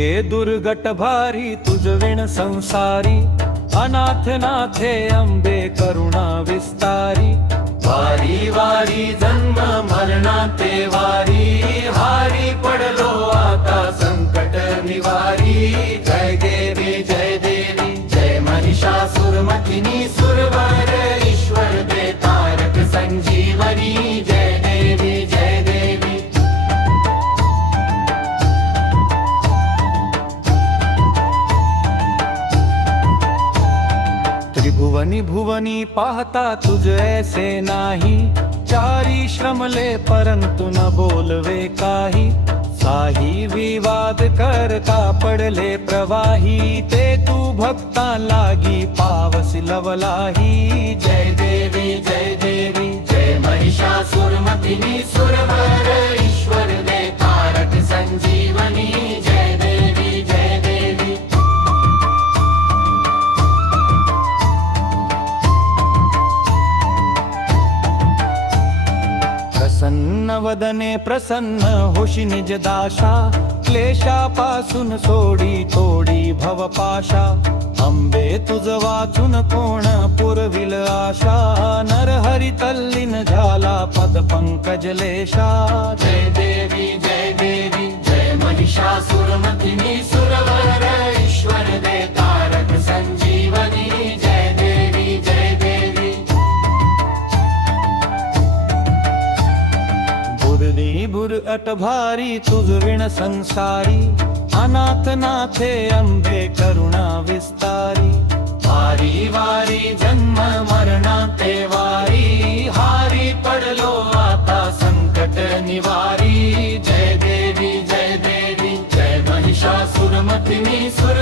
गे दुर्गट भारी तुझ विण संसारी, अनाथ नाथे अंबे करुणा विस्तारी। वारी वारी जन्म मरणा ते वारी, हारी पडलो आता संकट निवारी। जय देवी जय देवी जय महिषासुरमर्दिनी, सुरवर ईश्वर दे तारक संजीवनी। जय देवी जय देवी। त्रिभुवनी भुवनी पाहता तुझ ऐसे नाही, चारी श्रमले परंतु न बोलवे काही। साही विवाद करता पडले प्रवाही, ते तू भक्ता लागी पावसी लवलाही। जय देवी जय देवी जय महिषासुरमर्दिनी, सुरवर ईश्वर दे तारक संजीवनी। जय देवी जय देवी। प्रसन्न वदने प्रसन्न होशी निज दाशा, क्लेशापासून सोडी तोडी भवपाशा। अंबे तुझ वाचून कोण पुरविल आशा, नरहरी तल्लीन झाला पद पंकज लेशा। जय देवी जय देवी जय महिषासुरमर्दिनी, सुरवर ईश्वर दे तारक संजीवनी। जय देवी जय देवी। बुरदी बुर अट भारी तुझ विण संसारी, अनाथ नाथे अंबे करुणा विस्तारी। वारी वारी जन्म मरणा ते वारी, हारी पडलो आता संकट निवारी। जय देवी जय देवी जय महिषासुरमर्दिनी, सुर